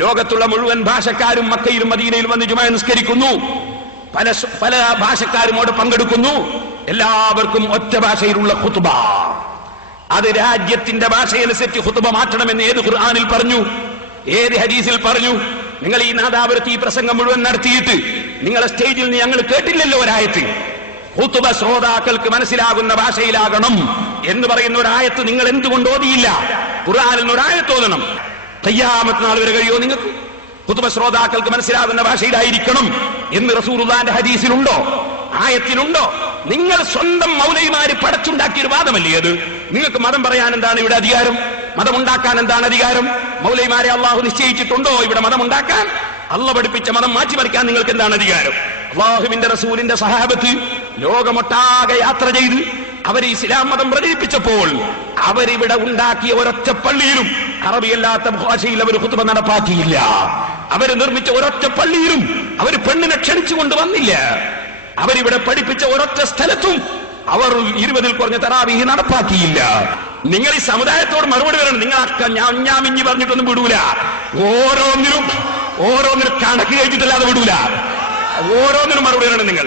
ലോകത്തുള്ള മുഴുവൻ ഭാഷക്കാരും മക്കയിലും മദീനയിലും വന്ന് ജുമാ നിസ്കരിക്കുന്നു. പല ഭാഷക്കാരും അവിടെ പങ്കെടുക്കുന്നു. എല്ലാവർക്കും ഒറ്റ ഭാഷയിലുള്ള ഖുത്ബ. അത് രാജ്യത്തിന്റെ ഭാഷയനുസരിച്ച് ഖുത്ബ മാറ്റണമെന്ന് ഏത് ഖുർആനിൽ പറഞ്ഞു? ഏത് ഹദീസിൽ പറഞ്ഞു? നിങ്ങൾ ഈ നാദാപുരത്ത് ഈ പ്രസംഗം മുഴുവൻ നടത്തിയിട്ട് നിങ്ങളെ സ്റ്റേജിൽ നിന്ന് ഞങ്ങൾ കേട്ടില്ലല്ലോ ഒരായത്ത്. ഖുത്ബ ശ്രോതാക്കൾക്ക് മനസ്സിലാകുന്ന ഭാഷയിലാകണം എന്ന് പറയുന്ന ഒരായത്ത് നിങ്ങൾ എന്തുകൊണ്ട് ഓതിയില്ല? ഖുർആനിൽ നിന്ന് ഒരായത്ത് ഓതണം. ഖിയാമത്ത് നാൾ വരെ കഴിയോ നിങ്ങൾക്ക്? ഖുത്ബ ശ്രോതാക്കൾക്ക് മനസ്സിലാകുന്ന ഭാഷയിലായിരിക്കണം എന്ന് റസൂലുള്ളാഹിന്റെ ഹദീസിലുണ്ടോ? ആയത്തിലുണ്ടോ? നിങ്ങൾ സ്വന്തം മൗലവിമാര് പടച്ചുണ്ടാക്കിയൊരു വാദമല്ലേ അത്? നിങ്ങൾക്ക് മതം പറയാൻ എന്താണ് ഇവിടെ അധികാരം? മതമുണ്ടാക്കാൻ എന്താണ് അധികാരം? മൗലവിമാരെ അള്ളാഹു നിശ്ചയിച്ചിട്ടുണ്ടോ ഇവിടെ മതമുണ്ടാക്കാൻ? അള്ളാഹു പഠിപ്പിച്ച മതം മാറ്റിമറിക്കാൻ നിങ്ങൾക്ക് എന്താണ് അധികാരം? അള്ളാഹുവിന്റെ റസൂലിന്റെ സഹാബത്ത് ലോകമൊട്ടാകെ യാത്ര ചെയ്ത് അവർ ഇസ്ലാം മതം പ്രചരിപ്പിച്ചപ്പോൾ അവരിവിടെ ഉണ്ടാക്കിയ ഒരൊറ്റ പള്ളിയിലും അറബിയല്ലാത്ത ഭാഷയിൽ അവർ ഖുത്ബ നടപ്പാക്കിയില്ല. അവര് നിർമ്മിച്ച ഒരൊറ്റ പള്ളിയിലും അവർ പെണ്ണിനെ ക്ഷണിച്ചുകൊണ്ട് വന്നില്ല. അവരിവിടെ പഠിപ്പിച്ച ഒരൊറ്റ സ്ഥലത്തും അവർ 20-ൽ കുറഞ്ഞ തറാവീഹ് നടപ്പാക്കിയില്ല. നിങ്ങൾ ഈ സമുദായത്തോട് മറുപടി വരണം. നിങ്ങൾ ഞാമിഞ്ഞി പറഞ്ഞിട്ടൊന്നും വിടൂല. ഓരോന്നിനും കണക്ക് കഴിച്ചിട്ടല്ലാതെ വിടൂല. ഓരോന്നിനും മറുപടി വരണം നിങ്ങൾ.